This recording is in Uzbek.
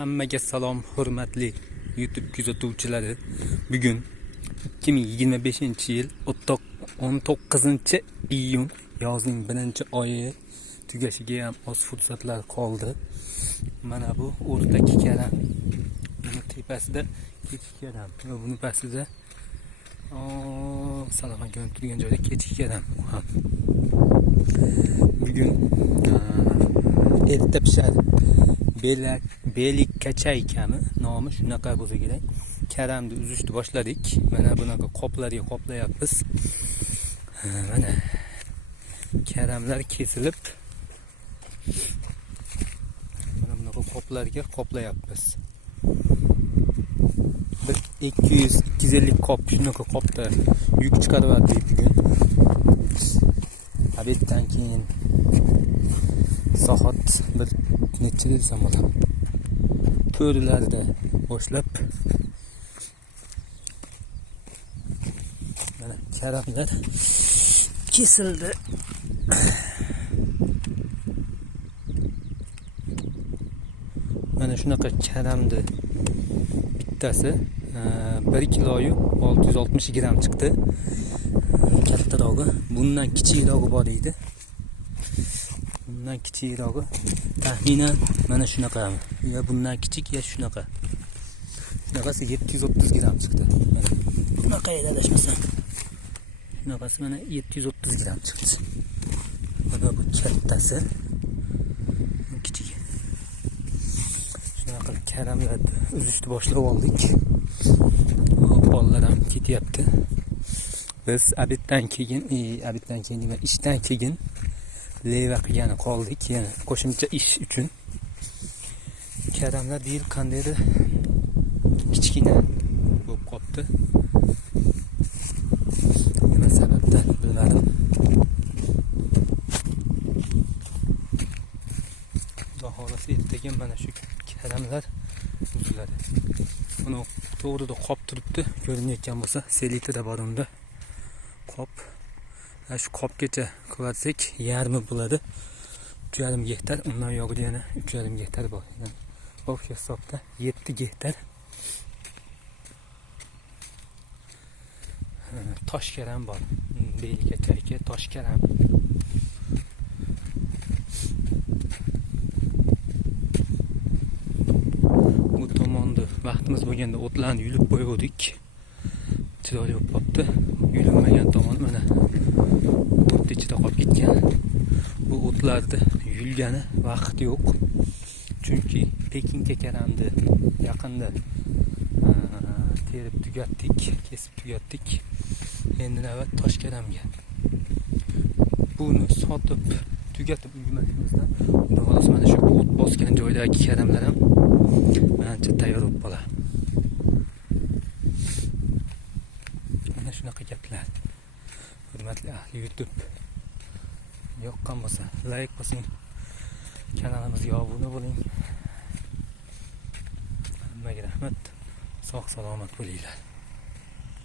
Hammaga salom, hurmatli YouTube kuzatuvchilari. Bugun 2025-yil 19-iyun yozning 1-oyi tugashiga ham oz fursatlar qoldi. Mana bu o'rtaki karam. Buni tepasida kechki karam. Buni pastida salom ko'rib turgan joyda kechki karam ham. Bugun erta pishadi. Belik kachay kami nomi shunaqa bo'lsa kerak. Karamni uzishni boshladik. Mana bunaqa qoplarga qoplayapmiz. Mana karamlar kesilib mana bunaqa qoplarga qoplayapmiz. Bir 200-250 qop shunaqa qopda yuk chiqaryapti bugun. Obeddan keyin soat bir necha desam bo'ladi. To'rlarda boshlab mana karamlar kesildi. Mana shunaqa karamni bittasi 1 kiloyu 660 gram chiqdi. Kattarog'i, bundan kichikroqi bor edi. Bundan kichikrog'i taxminan mana shunaqa. Ya bundan kichik ya shunaqa. Shunaqasi 730 gram chiqdi. Bunaqa adashmasam. Shunaqasi mana 730 gram chiqdi. Mana bu kattasi. Kichik. Shunaqa karamlarni uzishni boshlab oldik. Bolalar ham ketyapti. Biz obeddan keyin ishdan keyin leva qilgani qoldik, yana qo'shimcha ish uchun. Karamlar deyil qandaydir kichkina bo'lib qopti. Nima sababdan bilmadim. Bahorasi ertaga mana shu karamlar uziladi. Buni to'g'rida qop turibdi, ko'rinayotgan bo'lsa, selitida bor unda. Qop. Shu qopgacha ko'rsak yarmi bo'ladi. 3,5 gektar, undan yog'ida yana 3,5 gektar bor. Yani o'sha hisobda 7 gektar. Tosh karam bor. Belgacha tosh karam. Bu tomonda vaqtimiz bo'lganda o'tlarni yulib qo'ydik. Chiroyli bo'lib qopti. Yulinmagan tomoni mana o't ichida qolib ketgan. Bu o'tlarni yulgani vaqt yo'q. Chunki Pekinga karamni yaqinda terib tugatdik, kesib tugatdik. Endi navbat tosh karamga. Buni sotib tugatib ulgurmaganimizdan xolos mana shu o't bosgan joydagi karamlar ham menimcha tayyor bo'lib qoladi. Mana shunaqa gaplar. Hurmatli ahli YouTube, yoqqan bo'lsa like bosing, kanalimizga obuna bo'ling. Hammaga rahmat. Sog' salomat bo'linglar.